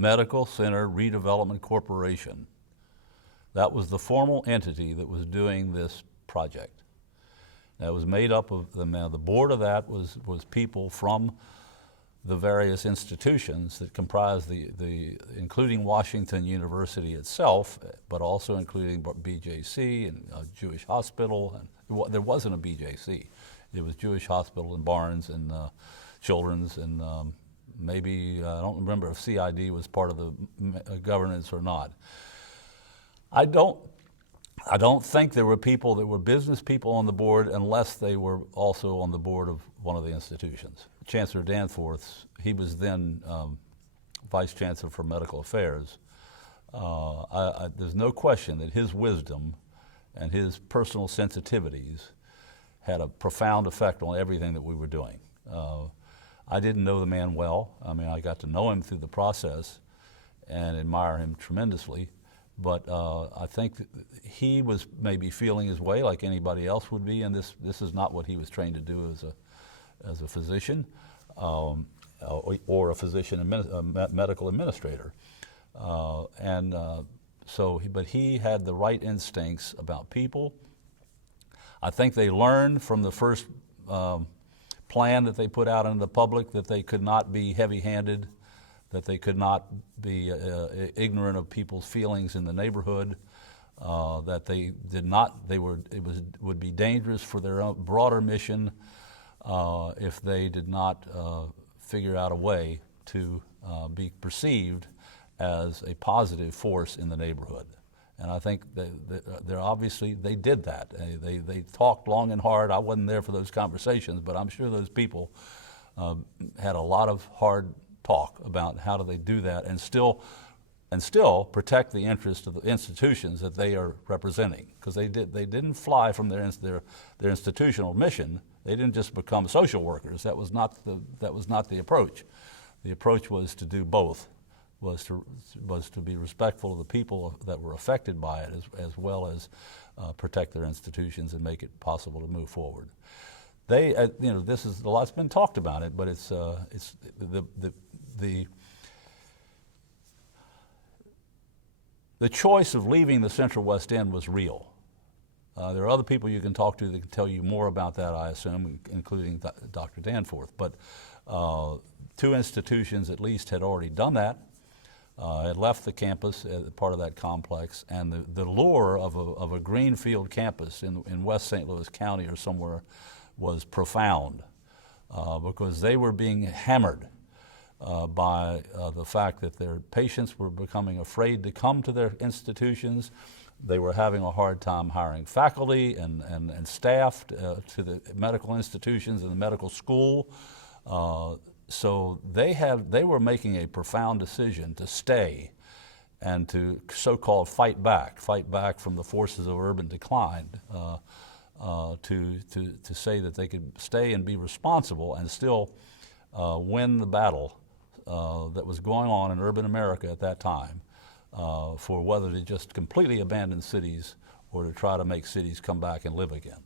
Medical Center Redevelopment Corporation. That was the formal entity that was doing this project. That was made up of, the board of that was people from the various institutions that comprise including Washington University itself, but also including BJC and Jewish Hospital. And there wasn't a BJC. It was Jewish Hospital and Barnes and Children's and maybe, I don't remember if CID was part of the governance or not. I don't think there were people that were business people on the board unless they were also on the board of one of the institutions. Chancellor Danforth, he was then Vice Chancellor for Medical Affairs. There's no question that his wisdom and his personal sensitivities had a profound effect on everything that we were doing. I didn't know the man well. I mean, I got to know him through the process and admire him tremendously. But I think that he was maybe feeling his way like anybody else would be, and this is not what he was trained to do as a physician or a physician medical administrator. But he had the right instincts about people. I think they learned from the first plan that they put out into the public that they could not be heavy-handed, that they could not be ignorant of people's feelings in the neighborhood, that it would be dangerous for their own broader mission if they did not figure out a way to be perceived as a positive force in the neighborhood. And I think they did that. They talked long and hard. I wasn't there for those conversations, but I'm sure those people had a lot of hard talk about how do they do that and still protect the interest of the institutions that they are representing, because they didn't fly from their institutional mission. They didn't just become social workers. That was not the approach. The approach was to do both. Was to be respectful of the people that were affected by it, as well as protect their institutions and make it possible to move forward. This is a lot's been talked about it, but it's the choice of leaving the Central West End was real. There are other people you can talk to that can tell you more about that, I assume, including Dr. Danforth. But two institutions at least had already done that. Had left the campus as part of that complex, and the lure of a greenfield campus in West St. Louis County or somewhere was profound because they were being hammered by the fact that their patients were becoming afraid to come to their institutions. They were having a hard time hiring faculty and staff to the medical institutions and the medical school. So they were making a profound decision to stay and to so-called fight back from the forces of urban decline, to say that they could stay and be responsible and still win the battle that was going on in urban America at that time for whether to just completely abandon cities or to try to make cities come back and live again.